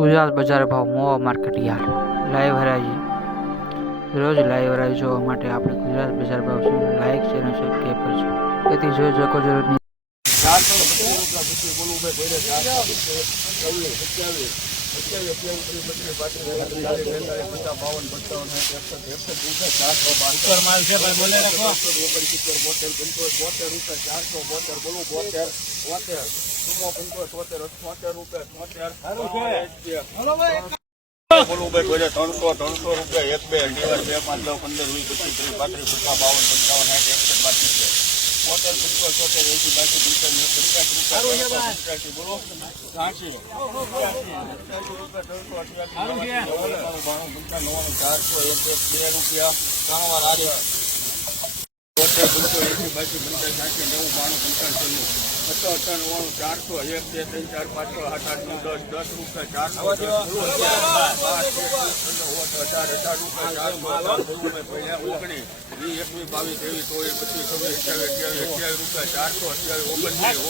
ગુજરાત બજાર ભાવ મોવા market yard live હરાજી. રોજ લાઈવ હરાજી જોવા માટે આપણે ગુજરાત બજાર ભાવ શું લાઈક છે અને સબસ્ક્રાઈબ કરજો. તેથી જોઈ શકો છો રૂપિયા ચારસો બોલે બોતેર પંચોતેર બોતેર રૂપિયા ચારસો બોતેર બોલું રૂપિયા છોતેર બોલવું ભાઈ પહેલે ત્રણસો ત્રણસો રૂપિયા એક બે અઢી વાર બે પાંચ પંદર વીસ પચીસ ત્રીસ પાંત્રીસ પચાસ બાવન પંચાવન સાઠ બોતેર પંચોતેર ચોતેર એસી બાકી પંચાવન પંચાસ રૂપિયા પંચ્યાસી બોલો. સાચી ચારસો એક બે રૂપિયા. ત્રણ વાર આરે પંચાસ એક બે ત્રણ ચાર પાંચ આઠ આઠ નવ દસ દસ રૂપિયા ચારસો અઢાર અઢાર રૂપિયા બાવીસ ત્રેવીસ ચોવીસ પચીસ છવ્વીસ અઠ્યાવીસ રૂપિયા ચારસો અઠ્યાવીસ ઓગણત્રીસ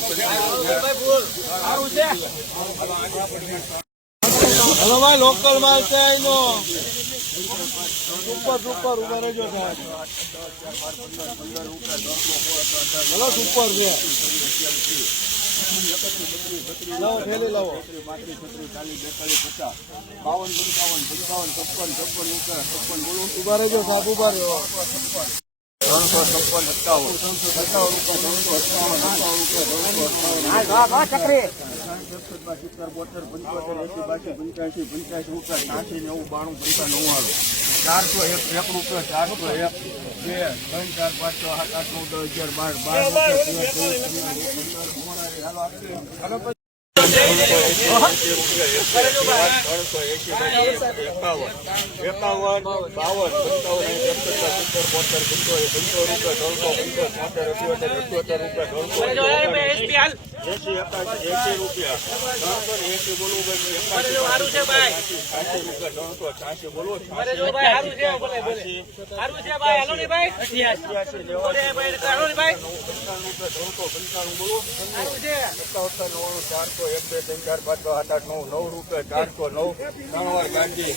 ભાઈ લોકલ માલ છે સુપર સુપર ઊભા રહેજો સાહેબ. હલો સુપર છે લાવો થેલી લાવો. બાવન પંચાવન પંચાવન છપ્પન છપ્પન રૂપિયા છપ્પન બોલો ઊભા રહેજો સાહેબ ઊભા રહ્યો. ત્રણસો છપ્પન સત્તાવન. સત્તાવન રૂપિયા ત્રણસો અઠાવન સત્તાવન રૂપિયા ત્રણસો સિત્તેર બોતેર પંચોતેર એસી બાસી પંચ્યાસી પંચ્યાસી રૂપિયા ત્યાંસી નેવું બાણું પંચાવન નવ્વાણું ચારસો એક એક રૂપિયા ચારસો એક બે ત્રણ ચાર પાંચ છ સાત આઠ નવ દસ અગિયાર બાર બાર. એકાવન બાવન પંચાવન સિત્તેર બોતેર પંચોતેર પંચો રૂપિયા ત્રણસો અઠ્યોતેર રૂપિયા ત્રણસો એસી એકાસી એસી રૂપિયા. ત્રણસો ને એસી બોલવું ભાઈ. એકાસી રૂપિયા ત્રણસો છ્યાસી બોલો છ્યાસી અઠ્યાસી નેવાસી પંચાણું રૂપિયા ત્રણસો પંચાણું બોલો. એકાવન નવ્વાણું ચારસો એક બે ત્રણ ચાર પાંચ સાત આઠ નવ નવ રૂપિયા ચારસો નવ. ત્રણ વાર ગાંધી.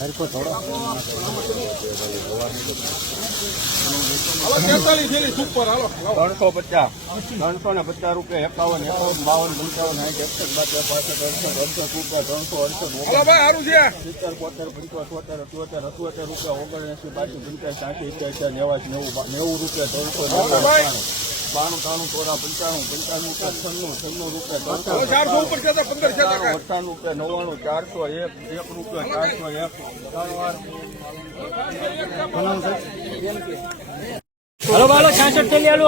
છવ્વીસ ત્રીસ બત્રીસ પાંત્રીસ ચાલીસ બેતાલીસ બેતાલીસ રૂપિયા સત્તાવીસ ચુમ્માલીસ પચાસ. બાવન પંચાવન સાઠ એકસઠ પાંચ ઓગણ સિત્તેર ત્રણસો ને ઓગણ સિત્તેર રૂપિયા ત્રણસો સિત્તેર ત્રણ વાર હાલારી હા તું જલ્દી લઈ લે થોડો ત્રણસો પચાસ ત્રણસો ને પચાસ રૂપિયા એકાવન એકાવન બાવન પંચાવન સાઠ એકસઠ બાર પાસઠ અડસઠ અડસઠ રૂપિયા ત્રણસો અડસઠ સિત્તેર બોતેર પંચોતેર અઠ્યોતેર અઠોતેર રૂપિયા ઓગણએસી બાસી પંચાસી સાઠી અઠ્યાસી નેવાસી નેવું નેવું રૂપિયા ત્રણસો નેવું બાણું ત્રાણું ચોરા પંચાણું પંચાણું રૂપિયા છન્નું છન્નું રૂપિયા અઠ્ઠાણું રૂપિયા. નવ્વાણું ચારસો એક એક રૂપિયા ચારસો એક. હલો બાલો છાસઠ થઈ આલો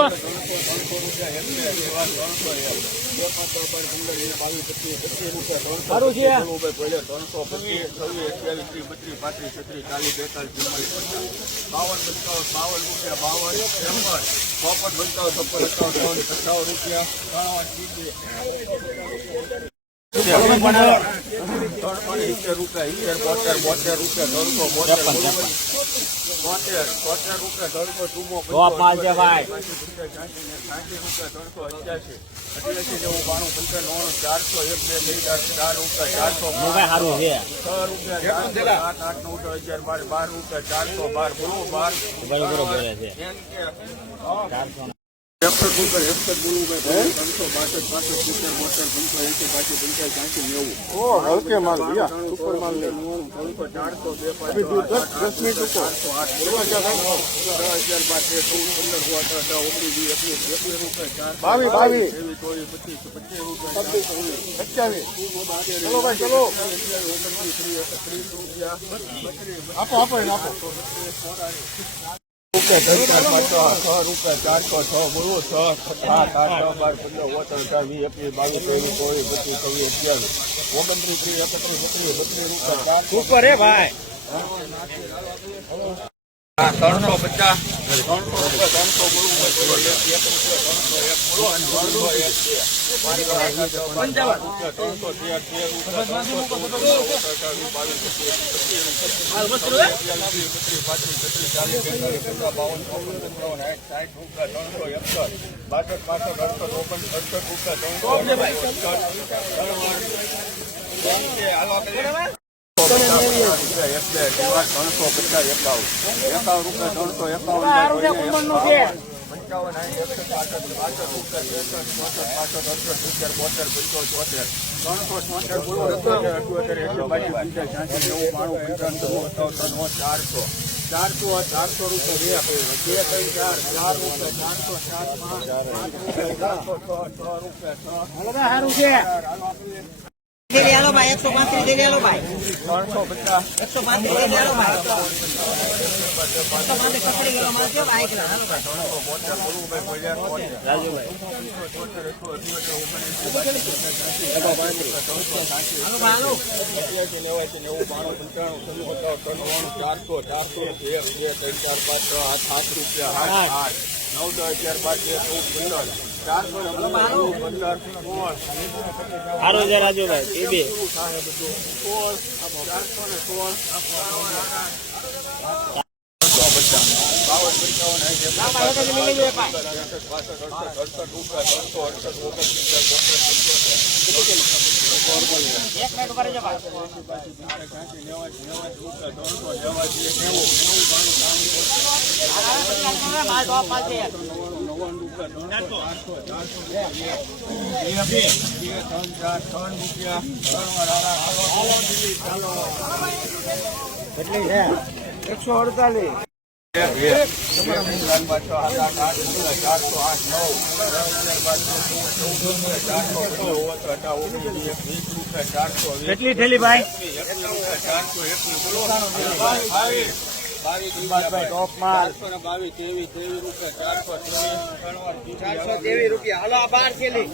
સારું છે. ત્રણસો પચીસ છવ્વીસ અઠ્યાવીસ ત્રીસ બત્રીસ પાંત્રીસ છત્રીસ ચાલીસ બેતાલીસ ચુમ્માલીસ બાવન પંચાવન બાવન રૂપિયા બાવન ત્રેપન ચોપન પંચાવન છપ્પન સત્તાવન રૂપિયા. ત્રણસો રૂપિયા બોતેર બોતેર ત્રણસો અઠ્યાસી અઠ્યાસી જેવું બાણું નવ્વાણું ચારસો એક બે બે ચાર રૂપિયા ચારસો છ. રૂપિયા સાત આઠ નવ અગિયાર બાર બાર રૂપિયા ચારસો બાર બોલો બાર બરોબર એકસઠ રૂપિયા એકસઠ બોલવું ભાઈ ત્રણસો બાસઠ પાસઠ સિત્તેર માલ ભૈયા માલ લે ભાઈ ચલો ઓગણત્રીસ ત્રીસ રૂપિયા આપો આપો આપો રૂપિયા ત્રણ ચાર પાંચ છ રૂપિયા ચારસો છ બોલવો છ સાત આઠ છ બાર પંદર ઓતર અઢાર વીસ એકવીસ બાવીસ ત્રેવીસ ચોવીસ પચીસ છવ્વીસ અઠ્યાવીસ ઓગણત્રીસ ત્રીસ એકત્રીસ બત્રીસ બત્રીસ રૂપિયા ચારસો ઉપર હે ભાઈ ત્રણસો પચાસ ત્રણસો ત્રણસો ત્રણસો ત્રણસો છે ત્રણસો તેર તેર રૂપિયા ત્રણસો ચૌદ અઠાવીસ બાવીસ પચીસ પચીસ બત્રીસ પાંત્રીસ છત્રીસ ચાલીસ બેતાલીસ પચાસ બાવન ચોપન પંચાવન સાઠ સાઠ રૂપિયા ત્રણસો એકસઠ બાસઠ બાસઠ અડસઠ ઓપન અડસઠ રૂપિયા ત્રણસો હાલો ત્રણસો પચાસ એકાવન એકાવન રૂપિયા ત્રણસો એકાવન પંચાવન સાઠ એકસઠ પાસઠ પાસઠ રૂપિયા ત્રેસઠ ચોસઠ પાસઠ અડસઠ સિત્તેર બોતેર પંચોતેર ચોતેર ત્રણસો અઠ્યોતેર પંચાસ છ્યાસી નેવું બાણું ચારસો ચારસો ચારસો રૂપિયા બે બે ત્રણ ચાર ચાર રૂપિયા ચારસો ચાર પાંચ ચારસો છ છ રૂપિયા છ દેલી આલો ભાઈ એકસો પાંત્રીસ દેલી આલો ભાઈ ત્રણસો પચાસ એકસો પાંત્રીસ દેલી આલો ભાઈ ચારસો ચારસો એક બે ત્રણ ચાર પાંચ છ આઠ સાત રૂપિયા આઠ આઠ નવ દસ અગિયાર બાર તેર ચૌદ પંદર ચારસો પંદર સોળ રાજુભાઈ બી ચારસો ને સોળ બાવન પંચાવન સાઠ એકસઠ બાસઠ અડસઠ અડસઠ રૂપિયા ત્રણસો અડસઠ ઓગણસિત્તેર બોતેર પંચોતેર એક મિનિટ ઊભા રહેજો ભાઈ માલ તો માલ છે? એકસો અડતાલીસ. કેટલી થેલી ભાઈ? ચારસો તેવી રૂપિયા. હાલો આ બાર થેલી.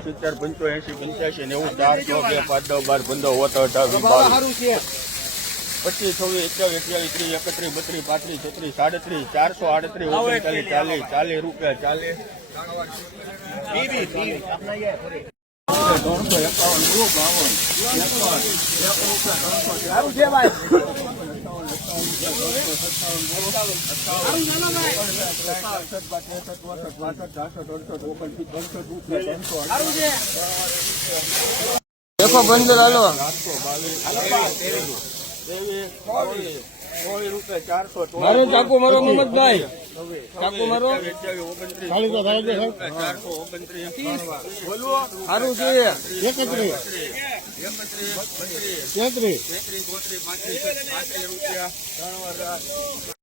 સિત્તેર પંચો એસી પંચ્યાસી નેવું ચારસો બે પાંચ દસ બાર પંદર ઓતર અઢાર બાવીસ પચીસ છવ્વીસ એકવીસ અઠ્યાવીસ ત્રીસ એકત્રીસ બત્રીસ પાંત્રીસ છત્રીસ સાડત્રીસ ચારસો આડત્રીસ ઓગણચાલીસ ચાલીસ ચાલીસ રૂપિયા ચાલીસ ત્રણસો એકાવન બાવન ત્રણસો દેખો બંદર હાલો મારે ચાકુ મારો મોહમ્મદભાઈ ચાકુ મારો? ઓગણત્રીસ. સારું છે. એકત્રીસ. રૂપિયા. ત્રણ